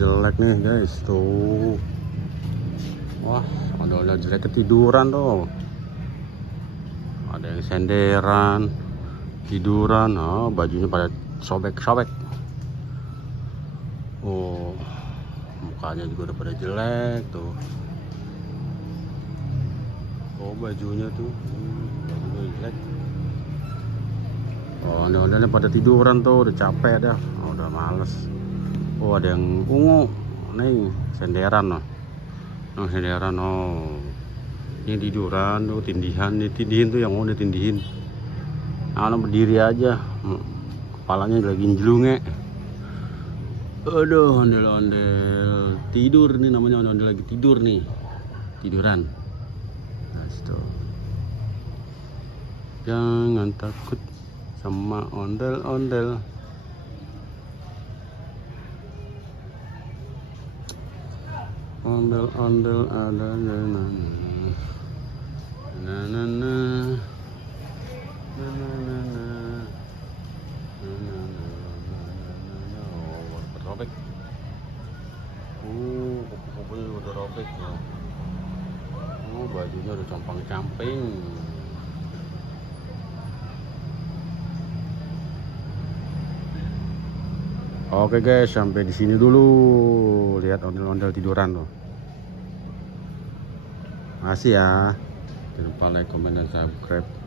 jelek nih guys tuh. Wah, ondel-ondel jelek ketiduran tuh. Ada yang senderan, tiduran. Oh, bajunya pada sobek-sobek. Oh, mukanya juga udah pada jelek tuh. Oh, bajunya tuh, bajunya jelek. Oh, ondel-ondelnya pada tiduran tuh, udah capek dah, oh, udah males. Oh, ada yang ungu nih, senderan loh. Nah, senderan, oh ini tiduran tuh, tindihan nih, tindihin tuh yang udah tindihin. Nah, berdiri aja, kepalanya lagi jelunge. Aduh, ondel-ondel tidur nih namanya, ondel-ondel lagi tidur nih, tiduran. Nah, itu. Jangan takut sama ondel-ondel. Ondel-ondel ada na robek. Kupu-kupunya udah robek ya. Oh, bajunya udah compang-camping. Oke guys, sampai di sini dulu. Lihat ondel-ondel tiduran tuh. Makasih ya. Jangan lupa like, comment, dan subscribe.